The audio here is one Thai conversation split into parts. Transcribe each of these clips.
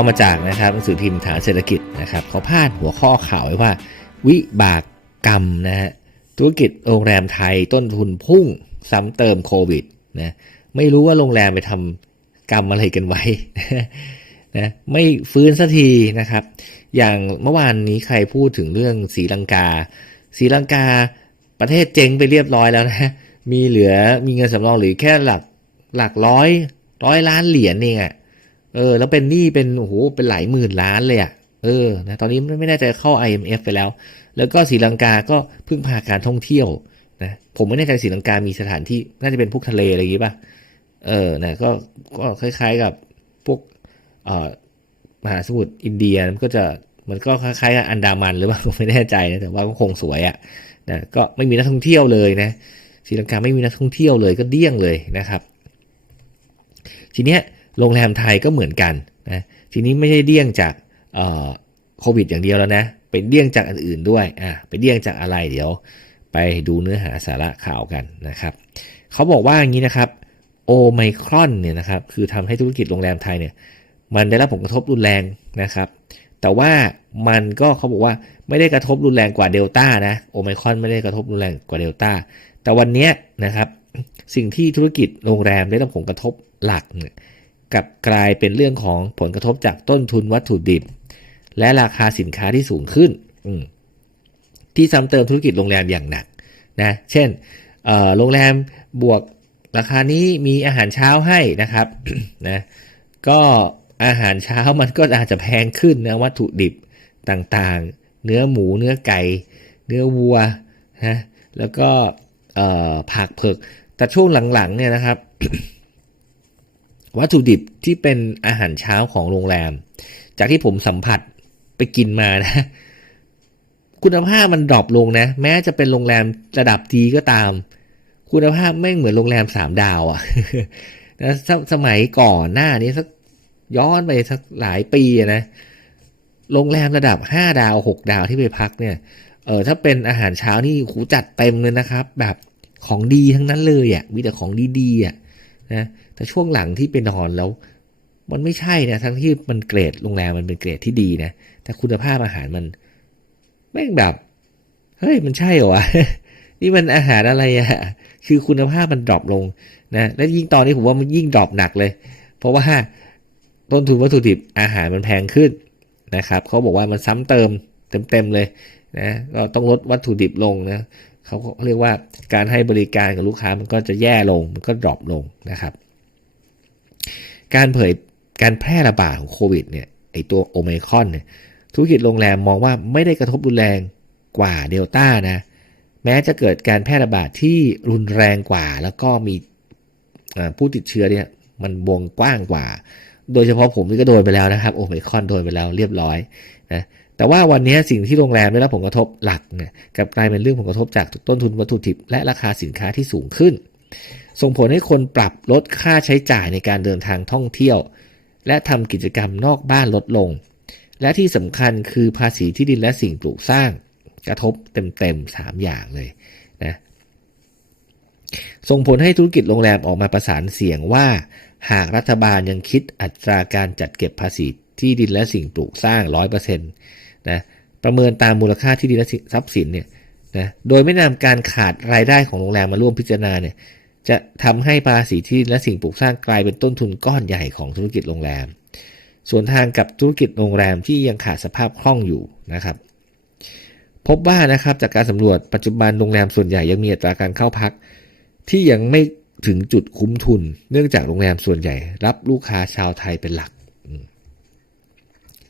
มเอามาจากนะครับหนังสือพิมพ์ฐานเศรษฐกิจนะครับเขาพาดหัวข้อข่าวไว้ว่า วิบากกรรมนะฮะธุรกิจโรงแรมไทยต้นทุนพุ่งซ้ำเติมโควิดนะไม่รู้ว่าโรงแรมไปทำกรรมอะไรกันไว้นะไม่ฟื้นสักทีนะครับ อย่างเมื่อวานนี้ใครพูดถึงเรื่องศรีลังกาศรีลังกาประเทศเจ๊งไปเรียบร้อยแล้วนะ มีเหลือมีเงินสำรองหรือแค่หลักหลักร้อยร้อยล้านเหรียญเองอะ เออ แล้วเป็นหนี้เป็นโอ้โหเป็นหลายหมื่นล้านเลยอะเออนะตอนนี้ไม่แน่ใจเข้า IMF ไปแล้ว แล้วก็ศรีลังกาก็พึ่งพาการท่องเที่ยวนะผมไม่แน่ใจศรีลังกามีสถานที่น่าจะเป็นพวกทะเลอะไรอย่างงี้ป่ะเออนะก็ก็คล้าย ๆกับพวกเอ่อมหาสมุทรอินเดียมันก็จะมันก็คล้ายๆกับอันดามันหรือเปล่าผมไม่แน่ใจนะแต่ว่าก็คงสวยอะนะก็ไม่มีนักท่องเที่ยวเลยนะศรีลังกาไม่มีนักท่องเที่ยวเลยก็เดี้ยงเลยนะครับ ทีเนี้ย โรงแรมไทยก็เหมือนกันนะทีนี้ไม่ใช่เดี้ยงจากโควิดอย่างเดียวแล้วนะเป็นเดี้ยงจากอันอื่นด้วยอะไปเดี้ยงจากอะไรเดี๋ยวไปดูเนื้อหาสาระข่าวกันนะครับเขาบอกว่าอย่างนี้นะครับโอไมครอนเนี่ยนะครับคือทำให้ธุรกิจโรงแรมไทยเนี่ยมันได้รับผลกระทบรุนแรงนะครับ แต่ว่ามันก็เขาบอกว่าไม่ได้กระทบรุนแรงกว่าเดลต้านะโอไมครอนไม่ได้กระทบรุนแรงกว่าเดลต้าแต่วันนี้นะครับสิ่งที่ธุรกิจโรงแรมได้รับผลกระทบหลักเนี่ย กับกลายเป็นเรื่องของผลกระทบจากต้นทุนวัตถุดิบ และราคาสินค้าที่สูงขึ้น ที่ซ้ำเติมธุรกิจโรงแรมอย่างหนักนะเช่นโรงแรมบวกราคานี้มีอาหารเช้าให้นะครับนะก็อาหารเช้ามันก็อาจจะแพงขึ้นนะวัตถุดิบต่างๆ เนื้อหมูเนื้อไก่ เนื้อวัวนะแล้วก็ผักเผือกแต่ช่วงหลังๆเนี่ยนะครับ วัตถุดิบที่เป็นอาหารเช้าของโรงแรม จากที่ผมสัมผัสไปกินมานะ คุณภาพมันดรอปลงนะ แม้จะเป็นโรงแรมระดับดีก็ตาม คุณภาพไม่เหมือนโรงแรมสามดาวอะ่ะนะสมัยก่อนหน้านี้สักย้อนไปสักหลายปีนะโรงแรมระดับห้าดาวหกดาวที่ไปพักเนี่ยเออถ้าเป็นอาหารเช้านี่หูจัดเต็มเลยนะครับ แบบของดีทั้งนั้นเลยอะ่ะมีแต่ของดีๆอะนะ แต่ช่วงหลังที่ไปนอนแล้ว มันไม่ใช่นะทั้งที่มันเกรดโรงแรมมันเป็นเกรดที่ดีนะแต่คุณภาพอาหารมันแม่งแบบเฮ้ยมันใช่เหรอวะนี่มันอาหารอะไรอะคือคุณภาพมันดรอปลงนะและยิ่งตอนนี้ผมว่ามันยิ่งดรอปหนักเลย เพราะว่าต้นทุนวัตถุดิบอาหารมันแพงขึ้นนะครับเขาบอกว่ามันซ้ำเติมเต็มๆเลยนะก็ต้องลดวัตถุดิบลงนะเขาเรียกว่าการให้บริการกับลูกค้ามันก็จะแย่ลงมันก็ดรอปลงนะครับ การเผยการแพร่ระบาดของโควิดเนี่ยไอตัวโอมคอนเนี่ยธุรกิจโรงแรมมองว่าไม่ได้กระทบรุนแรงกว่าเดลต้านะ แม้จะเกิดการแพร่ระบาดที่รุนแรงกว่า แล้วก็มีผู้ติดเชื้อเนี่ยมันวงกว้างกว่า โดยเฉพาะผมนี่ก็โดนไปแล้วนะครับ โอมคอนโดนไปแล้วเรียบร้อยนะแต่ว่าวันนี้สิ่งที่โรงแรมได้รับผลกระทบหลักเนี่ยกับกลายเป็นเรื่องผลกระทบจากต้นทุนวัตถุดิบและราคาสินค้าที่สูงขึ้น ส่งผลให้คนปรับลดค่าใช้จ่ายในการเดินทางท่องเที่ยว และทำกิจกรรมนอกบ้านลดลง และที่สำคัญคือภาษีที่ดินและสิ่งปลูกสร้าง กระทบเต็มๆสามอย่างเลยนะส่งผลให้ธุรกิจโรงแรมออกมาประสานเสียงว่า หากรัฐบาลยังคิดอัตราการจัดเก็บภาษีที่ดินและสิ่งปลูกสร้างร้อยเปอร์เซ็นต์นะประเมินตามมูลค่าที่ดินและทรัพย์สินเนี่ยนะโดยไม่นำการขาดรายได้ของโรงแรมมาร่วมพิจารณาเนี่ย จะทำให้ภาษีที่และสิ่งปลูกสร้างกลายเป็นต้นทุนก้อนใหญ่ของธุรกิจโรงแรม ส่วนทางกับธุรกิจโรงแรมที่ยังขาดสภาพคล่องอยู่นะครับ พบว่านะครับจากการสำรวจปัจจุบันโรงแรมส่วนใหญ่ยังมีอัตราการเข้าพัก ที่ยังไม่ถึงจุดคุ้มทุน เนื่องจากโรงแรมส่วนใหญ่ รับลูกค้าชาวไทยเป็นหลัก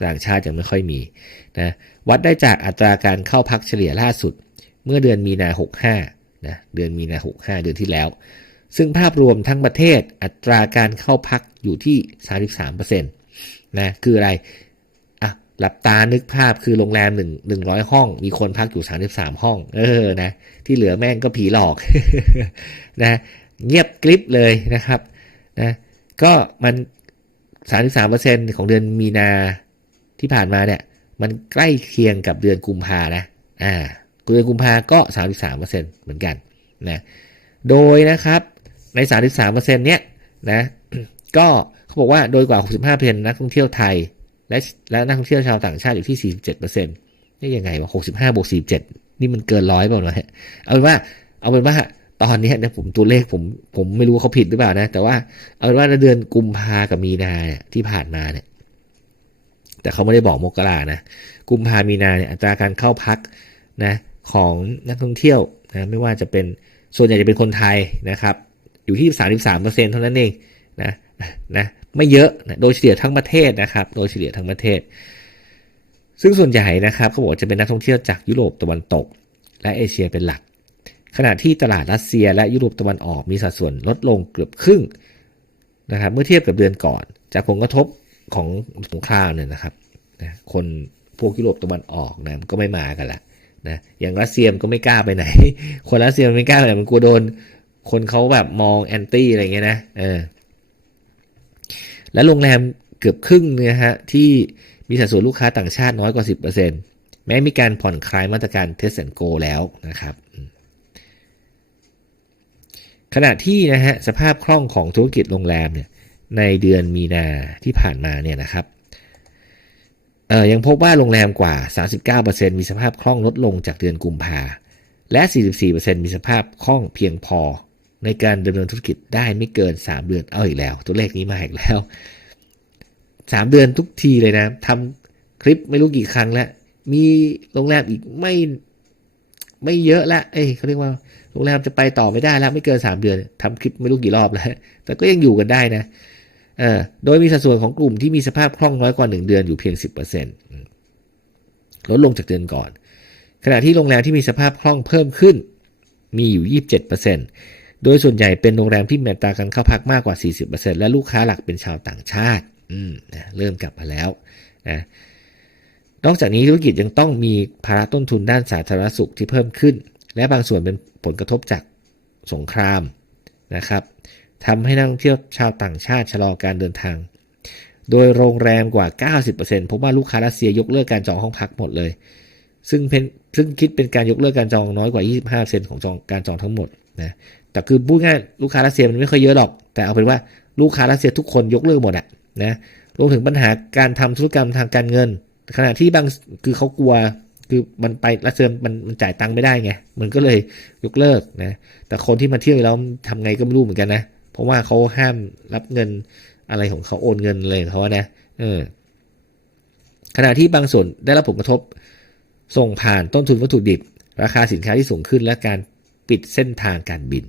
ต่างชาติยังไม่ค่อยมีนะวัดได้จากอัตราการเข้าพักเฉลี่ยล่าสุด เมื่อเดือนมีนา65 นะเดือนมีนา65เดือนที่แล้ว ซึ่งภาพรวมทั้งประเทศอัตราการเข้าพักอยู่ที่ 33%นะคืออะไรอะหลับตานึกภาพคือโรงแรม1 100ห้อง มีคนพักอยู่ 33 ห้อง เออนะที่เหลือแม่งก็ผีหลอกนะเงียบกริบเลยนะครับนะก็มัน 33%ของเดือนมีนาที่ผ่านมาเนี่ย มันใกล้เคียงกับเดือนกุมภานะ อ่า เดือนกุมภาก็ 33%เหมือนกันนะโดยนะครับใน 33%เนี้ยนะก็เขาบอกว่าโดยกว่า 65%นักท่องเที่ยวไทย และและนักท่องเที่ยวชาวต่างชาติอยู่ที่ 47เปอร์เซ็นต์นี่ยังไงวะ65บวก47 นี่มันเกินร้อยเปล่านะเอาเป็นว่าเอาเป็นว่าตอนนี้เนี่ยผมตัวเลขผมผมไม่รู้ว่าเขาผิดหรือเปล่านะ แต่ว่าเอาเป็นว่าในเดือนกุมภากับมีนาเนี่ยที่ผ่านมาเนี่ย แต่เขาไม่ได้บอกมกรานะ กุมภามีนาเนี่ยอัตราการเข้าพักนะ ของนักท่องเที่ยวนะไม่ว่าจะเป็นส่วนใหญ่จะเป็นคนไทยนะครับ อยู่ที่ 33เปอร์เซ็นเท่านั้นเองนะนะไม่เยอะนะโดยเฉลี่ยทั้งประเทศนะครับ โดยเฉลี่ยทั้งประเทศ ซึ่งส่วนใหญ่นะครับเขาบอกจะเป็นนักท่องเที่ยวจากยุโรปตะวันตก และเอเชียเป็นหลัก ขณะที่ตลาดรัสเซียและยุโรปตะวันออกมีสัดส่วนลดลงเกือบครึ่งนะครับเมื่อเทียบกับเดือนก่อน จากผลกระทบของสงครามเนี่ยนะครับนะคนพวกยุโรปตะวันออกนะก็ไม่มากันละ นะอย่างรัสเซียมก็ไม่กล้าไปไหน คนรัสเซียมไม่กล้าไปไหนมันกลัวโดน คนเขาแบบมองแอนตี้อะไรเงี้ยนะเออและโรงแรมเกือบครึ่งเนี่ยฮะที่มีสัดส่วนลูกค้าต่างชาติน้อยกว่า 10%แม้มีการผ่อนคลายมาตรการเทสแอนโกแล้วนะครับ ขณะที่นะฮะสภาพคล่องของธุรกิจโรงแรมเนี่ยในเดือนมีนาที่ผ่านมาเนี่ยนะครับ ยังพบว่าโรงแรมกว่า 39%มีสภาพคล่องลดลงจากเดือนกุมภาและ 44%มีสภาพคล่องเพียงพอ ในการดำเนินธุรกิจได้ไม่เกิน 3 เดือน เอาอีกแล้ว ตัวเลขนี้มาอีกแล้ว 3 เดือนทุกทีเลยนะทำคลิปไม่รู้กี่ครั้งแล้ว มีโรงแรมอีกไม่ไม่เยอะละเอ้ยเขาเรียกว่าโรงแรมจะไปต่อไม่ได้แล้ว ไม่เกิน 3 เดือนทำคลิปไม่รู้กี่รอบแล้ว แต่ก็ยังอยู่กันได้นะ โดยมีสัดส่วนของกลุ่มที่มีสภาพคล่องน้อยกว่า 1 เดือนอยู่เพียง 10%ลดลงจากเดือนก่อน ขณะที่โรงแรมที่มีสภาพคล่องเพิ่มขึ้นมีอยู่ 27%โดยส่วนใหญ่เป็นโรงแรมที่มีอัตราการเข้าพักมากกว่า 40%และลูกค้าหลักเป็นชาวต่างชาตินะเริ่มกลับมาแล้วนะนอกจากนี้ธุรกิจยังต้องมีภาระต้นทุนด้านสาธารณสุขที่เพิ่มขึ้น และบางส่วนเป็นผลกระทบจากสงครามนะครับ ทำให้นักท่องเที่ยวชาวต่างชาติชะลอการเดินทาง โดยโรงแรมกว่า 90%พบว่าลูกค้ารัสเซียยกเลิกการจองห้องพักหมดเลย ซึ่งเป็นซึ่งคิดเป็นการยกเลิกการจองน้อยกว่า 25%ของจองการจองทั้งหมดนะแต่คือพูดง่ายลูกค้ารัสเซียมันไม่ค่อยเยอะหรอก แต่เอาเป็นว่าลูกค้ารัสเซียทุกคนยกเลิกหมดอะนะรวมถึงปัญหาการทำธุรกรรมทางการเงิน ขณะที่บางคือเขากลัวคือมันไปรัสเซียมันมันจ่ายตังค์ไม่ได้ไงมันก็เลยยกเลิกนะแต่คนที่มาเที่ยวแล้วทำไงก็ไม่รู้เหมือนกันนะ เพราะว่าเขาห้ามรับเงินอะไรของเขาโอนเงินเลยเขานะเออขณะที่บางส่วนได้รับผลกระทบ ส่งผ่านต้นทุนวัตถุดิบ ราคาสินค้าที่สูงขึ้น และการปิดเส้นทางการบิน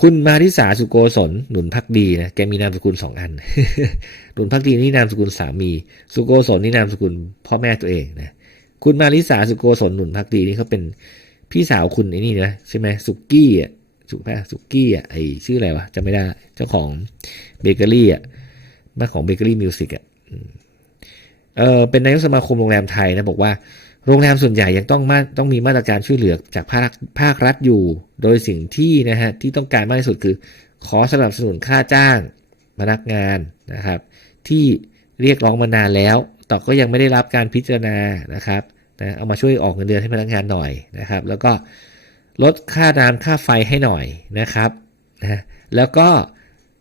คุณมาริสาสุโกศลหนุนพักดีนะแกมีนามสกุลสองอัน หนุนพักดีนี่นามสกุลสามี สุโกศลนี่นามสกุลพ่อแม่ตัวเองนะคุณมาริสาสุโกศลหนุนพักดีนี่เขาเป็น พี่สาวคุณไอ้นี่นะใช่ไหมสุกี้อะสุแม่สุกี้อะไอชื่ออะไรวะจำไม่ได้ เจ้าของเบเกอรี่อะแม่ของเบเกอรี่มิวสิกอะเออเป็นนายกสมาคมโรงแรมไทยนะบอกว่าโรงแรมส่วนใหญ่ยังต้องมาต้องมีมาตรการช่วยเหลือจากภาคภาครัฐอยู่ โดยสิ่งที่นะฮะที่ต้องการมากที่สุดคือ ขอสนับสนุนค่าจ้างพนักงานนะครับ ที่เรียกร้องมานานแล้ว แต่ก็ยังไม่ได้รับการพิจารณานะครับ นะเอามาช่วยออกเงินเดือนให้พนักงานหน่อยนะครับ แล้วก็ลดค่าน้ำค่าไฟให้หน่อยนะครับนะแล้วก็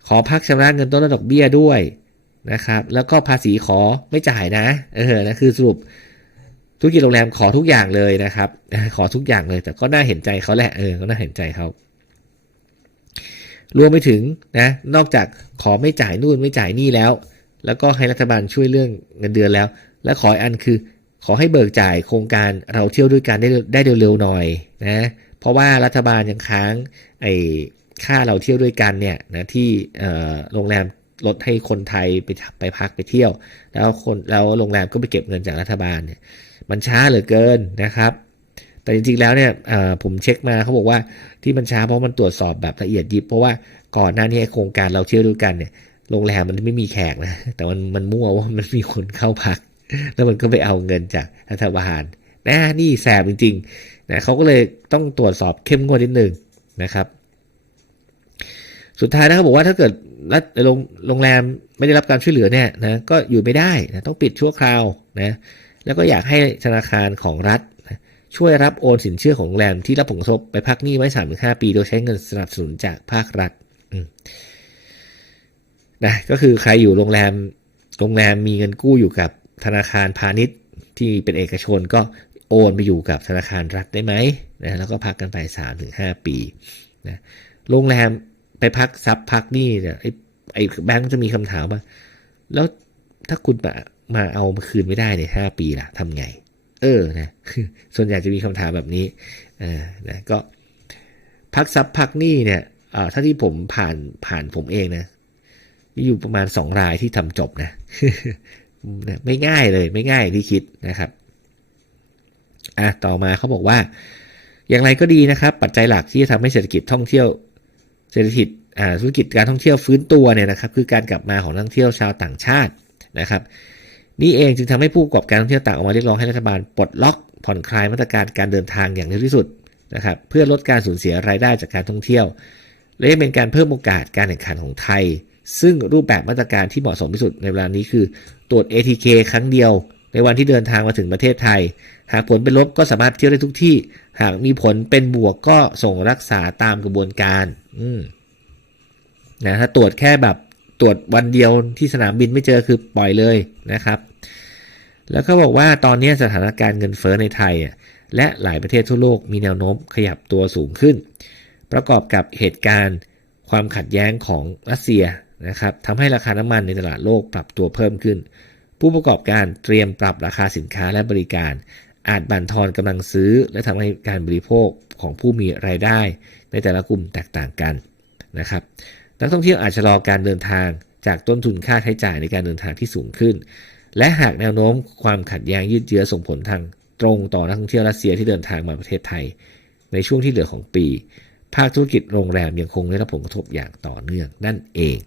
ขอพักชำระเงินต้นและดอกเบี้ยด้วยนะครับ แล้วก็ภาษีขอไม่จ่ายนะเออนะคือสรุปธุรกิจโรงแรมขอทุกอย่างเลยนะครับ ขอทุกอย่างเลย แต่ก็น่าเห็นใจเขาแหละเออก็น่าเห็นใจเขารวมไปถึงนะนอกจากขอไม่จ่ายนู่นไม่จ่ายนี่แล้ว แล้วก็ให้รัฐบาลช่วยเรื่องเงินเดือนแล้ว และขออันคือ ขอให้เบิกจ่ายโครงการเราเที่ยวด้วยกันได้ได้เร็วๆหน่อยนะเพราะว่ารัฐบาลยังค้างไอ้ค่าเราเที่ยวด้วยกันเนี่ยนะที่โรงแรมลดให้คนไทยไปไปพักไปเที่ยว แล้วคนแล้วโรงแรมก็ไปเก็บเงินจากรัฐบาลเนี่ยมันช้าเหลือเกินนะครับ แต่จริงๆแล้วเนี่ยผมเช็คมาเขาบอกว่าที่มันช้าเพราะมันตรวจสอบแบบละเอียดยิบเพราะว่าก่อนหน้านี้โครงการเราเที่ยวด้วยกันเนี่ยโรงแรมมันไม่มีแขกนะแต่มันมันมั่วว่ามันมีคนเข้าพัก แล้วมันก็ไปเอาเงินจากรัฐบาลนะนี่แสบจริงๆนะเขาก็เลยต้องตรวจสอบเข้มงวดนิดนึงนะครับ สุดท้ายนะเขาบอกว่าถ้าเกิดโรงโรงแรมไม่ได้รับการช่วยเหลือเนี่ยนะก็อยู่ไม่ได้นะต้องปิดชั่วคราวนะแล้วก็อยากให้ธนาคารของรัฐช่วยรับโอนสินเชื่อของโรงแรมที่รับผลกระทบไปพักหนี้ไว้สามถึงห้าปี โดยใช้เงินสนับสนุนจากภาครัฐนะก็คือใครอยู่โรงแรมโรงแรมมีเงินกู้อยู่กับ ธนาคารพาณิชย์ที่เป็นเอกชนก็โอนไปอยู่กับธนาคารรัฐได้ไหมนะแล้วก็พักกันไป3าถึงหปีนะโรงแรมไปพักซับพักนี่เนี่ยไอ้ไอ้แบงก์จะมีคำถามว่า แล้วถ้าคุณมามาเอามาคืนไม่ได้ในห้าปีล่ะทำไง เออนะส่วนใหญ่จะมีคำถามแบบนี้เออนะก็พักซับพักนี้เนี่ยเอ่อถ้าที่ผมผ่านผ่านผมเองนะมีอยู่ประมาณสองรายที่ทำจบนะ ไม่ง่ายเลยไม่ง่ายที่คิดนะครับอะต่อมาเขาบอกว่า อย่างไรก็ดีนะครับ ปัจจัยหลักที่จะทำให้เศรษฐกิจท่องเที่ยว เศรษฐกิจอ่าธุรกิจการท่องเที่ยวฟื้นตัวเนี่ยนะครับ คือการกลับมาของนักท่องเที่ยวชาวต่างชาตินะครับ นี่เองจึงทำให้ผู้ประกอบการท่องเที่ยวต่างออกมาเรียกร้องให้รัฐบาลปลดล็อกผ่อนคลายมาตรการการเดินทางอย่างเร็วที่สุดนะครับ เพื่อลดการสูญเสียรายได้จากการท่องเที่ยว และเป็นการเพิ่มโอกาสการแข่งขันของไทย ซึ่งรูปแบบมาตรการที่เหมาะสมที่สุดในเวลานี้คือ ตรวจ ATK ครั้งเดียว ในวันที่เดินทางมาถึงประเทศไทย หากผลเป็นลบก็สามารถเที่ยวได้ทุกที่ หากมีผลเป็นบวกก็ส่งรักษาตามกระบวนการ อืมนะถ้าตรวจแค่แบบตรวจวันเดียวที่สนามบินไม่เจอคือปล่อยเลยนะครับ แล้วก็บอกว่าตอนนี้สถานการณ์เงินเฟ้อในไทยและหลายประเทศทั่วโลกมีแนวโน้มขยับตัวสูงขึ้น ประกอบกับเหตุการณ์ความขัดแย้งของรัสเซีย นะครับทำให้ราคาน้ำมันในตลาดโลกปรับตัวเพิ่มขึ้น ผู้ประกอบการเตรียมปรับราคาสินค้าและบริการ อาจบั่นทอนกำลังซื้อ และทำให้การบริโภคของผู้มีรายได้ ในแต่ละกลุ่มแตกต่างกันนะครับนักท่องเที่ยวอาจชะลอการเดินทางจากต้นทุนค่าใช้จ่ายในการเดินทางที่สูงขึ้น และหากแนวโน้มความขัดแย้งยืดเยื้อส่งผลทางตรงต่อนักท่องเที่ยวรัสเซียที่เดินทางมาประเทศไทย ในช่วงที่เหลือของปี ภาคธุรกิจโรงแรมยังคงได้รับผลกระทบอย่างต่อเนื่องนั่นเอง